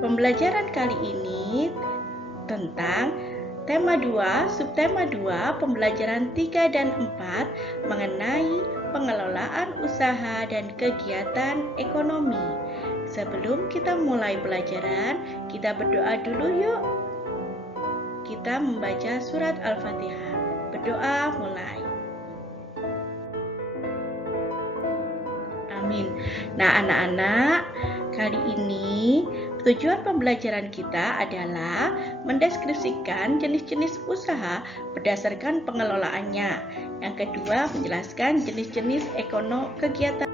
Pembelajaran kali ini tentang tema 2, subtema 2, pembelajaran 3 dan 4 mengenai pengelolaan usaha dan kegiatan ekonomi. Sebelum kita mulai pelajaran, kita berdoa dulu yuk. Kita membaca surat Al-Fatihah. Berdoa mulai. Amin. Nah, anak-anak, kali ini tujuan pembelajaran kita adalah mendeskripsikan jenis-jenis usaha berdasarkan pengelolaannya. Yang kedua, menjelaskan jenis-jenis kegiatan.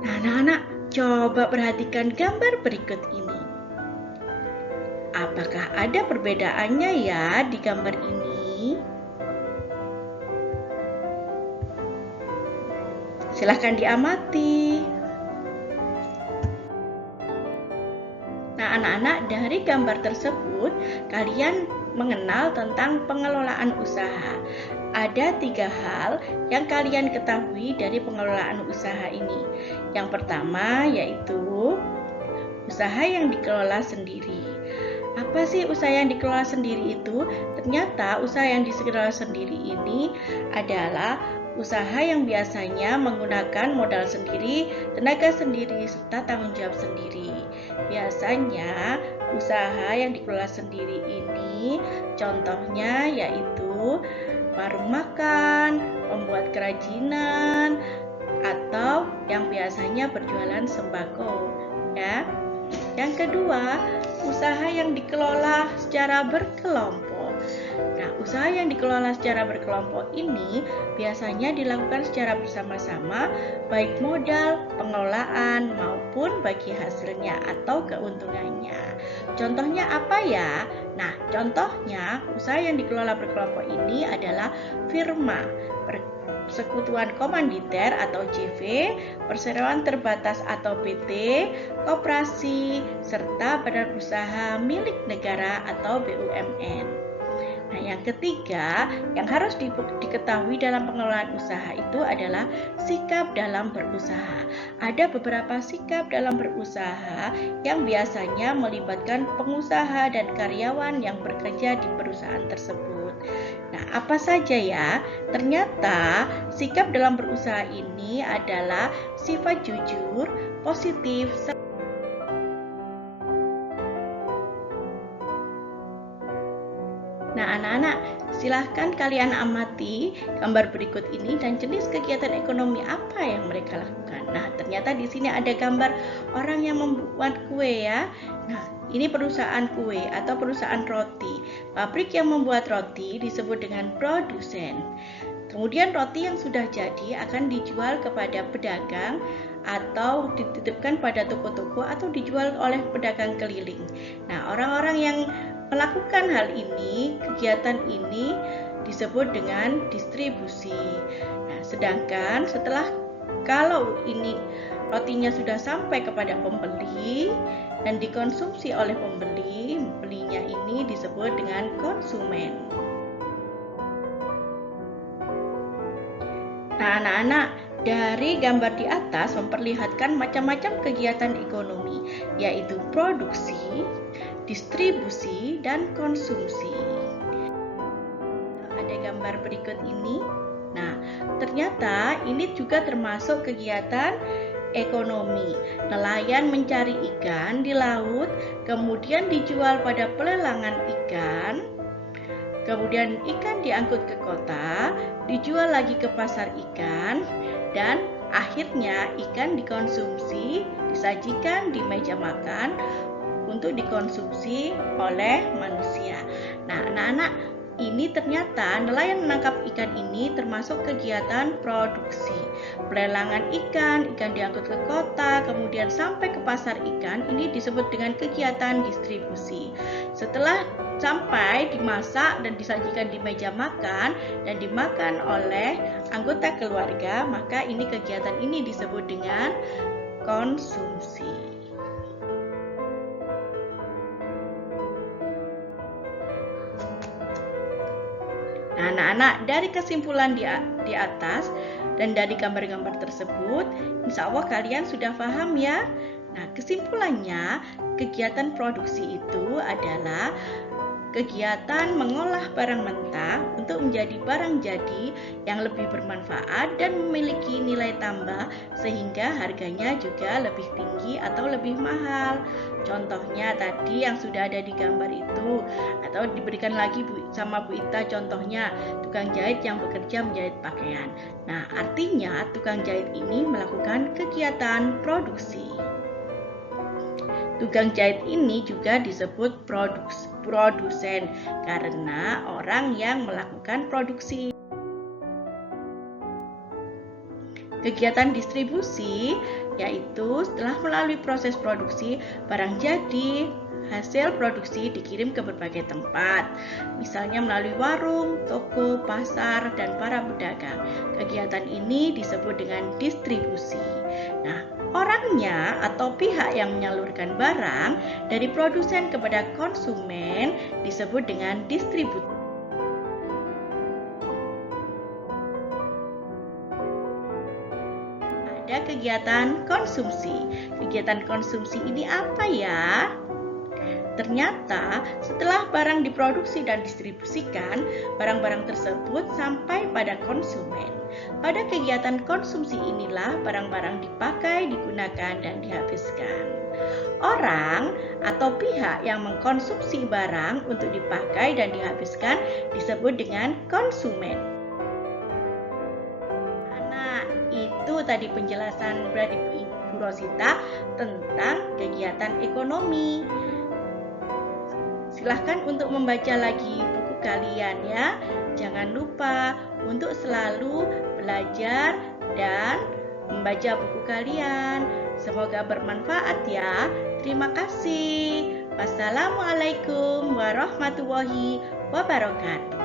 Nah, anak-anak, coba perhatikan gambar berikut ini. Apakah ada perbedaannya ya di gambar ini? Silahkan diamati. Nah, anak-anak, dari gambar tersebut kalian mengenal tentang pengelolaan usaha. Ada 3 hal yang kalian ketahui dari pengelolaan usaha ini. Yang pertama yaitu usaha yang dikelola sendiri. Apa sih usaha yang dikelola sendiri itu? Ternyata usaha yang dikelola sendiri ini adalah usaha yang biasanya menggunakan modal sendiri, tenaga sendiri, serta tanggung jawab sendiri. Biasanya usaha yang dikelola sendiri ini contohnya yaitu warung makan, pembuat kerajinan, atau yang biasanya berjualan sembako, ya. Yang kedua, usaha yang dikelola secara berkelompok. Nah, usaha yang dikelola secara berkelompok ini biasanya dilakukan secara bersama-sama, baik modal, pengelolaan, maupun bagi hasilnya atau keuntungannya. Contohnya apa ya? Nah, contohnya usaha yang dikelola berkelompok ini adalah firma, persekutuan komanditer atau JV, perseroan terbatas atau PT, koperasi, serta badan usaha milik negara atau BUMN. Nah, yang ketiga yang harus diketahui dalam pengelolaan usaha itu adalah sikap dalam berusaha. Ada beberapa sikap dalam berusaha yang biasanya melibatkan pengusaha dan karyawan yang bekerja di perusahaan tersebut. Nah, apa saja ya? Ternyata sikap dalam berusaha ini adalah sifat jujur, positif. Nah, anak-anak, silahkan kalian amati gambar berikut ini dan jenis kegiatan ekonomi apa yang mereka lakukan. Nah, ternyata di sini ada gambar orang yang membuat kue ya. Nah, ini perusahaan kue atau perusahaan roti. Pabrik yang membuat roti disebut dengan produsen. Kemudian roti yang sudah jadi akan dijual kepada pedagang atau dititipkan pada toko-toko atau dijual oleh pedagang keliling. Nah, orang-orang yang melakukan hal ini, kegiatan ini disebut dengan distribusi. Nah, sedangkan kalau ini rotinya sudah sampai kepada pembeli dan dikonsumsi oleh pembelinya ini disebut dengan konsumen. Nah, anak-anak, dari gambar di atas memperlihatkan macam-macam kegiatan ekonomi, yaitu produksi, distribusi, dan konsumsi. Ada gambar berikut ini. Nah, ternyata ini juga termasuk kegiatan ekonomi. Nelayan mencari ikan di laut, kemudian dijual pada pelelangan ikan. Kemudian ikan diangkut ke kota, dijual lagi ke pasar ikan, dan akhirnya ikan dikonsumsi, disajikan di meja makan untuk dikonsumsi oleh manusia. Nah, anak-anak, ini ternyata nelayan menangkap ikan ini termasuk kegiatan produksi. Pelelangan ikan diangkut ke kota, kemudian sampai ke pasar ikan, ini disebut dengan kegiatan distribusi. Setelah sampai dimasak dan disajikan di meja makan dan dimakan oleh anggota keluarga, maka ini kegiatan ini disebut dengan konsumsi. Nah, anak-anak, dari kesimpulan di atas dan dari gambar-gambar tersebut, insya Allah kalian sudah paham ya. Nah, kesimpulannya, kegiatan produksi itu adalah kegiatan mengolah barang mentah untuk menjadi barang jadi yang lebih bermanfaat dan memiliki nilai tambah sehingga harganya juga lebih tinggi atau lebih mahal. Contohnya tadi yang sudah ada di gambar itu, atau diberikan lagi sama Bu Ita contohnya, tukang jahit yang bekerja menjahit pakaian. Nah, artinya tukang jahit ini melakukan kegiatan produksi. Tukang jahit ini juga disebut produsen karena orang yang melakukan produksi. Kegiatan distribusi yaitu setelah melalui proses produksi, barang jadi, hasil produksi dikirim ke berbagai tempat, misalnya melalui warung, toko, pasar, dan para pedagang. Kegiatan ini disebut dengan distribusi. Nah, orangnya atau pihak yang menyalurkan barang dari produsen kepada konsumen disebut dengan distributor. Ada kegiatan konsumsi. Kegiatan konsumsi ini apa ya? Ternyata setelah barang diproduksi dan distribusikan, barang-barang tersebut sampai pada konsumen. Pada kegiatan konsumsi inilah barang-barang dipakai, digunakan, dan dihabiskan. Orang atau pihak yang mengkonsumsi barang untuk dipakai dan dihabiskan disebut dengan konsumen. Anak, itu tadi penjelasan dari Bu Rosita tentang kegiatan ekonomi. Silahkan untuk membaca lagi buku kalian ya. Jangan lupa untuk selalu belajar dan membaca buku kalian. Semoga bermanfaat ya. Terima kasih. Wassalamualaikum warahmatullahi wabarakatuh.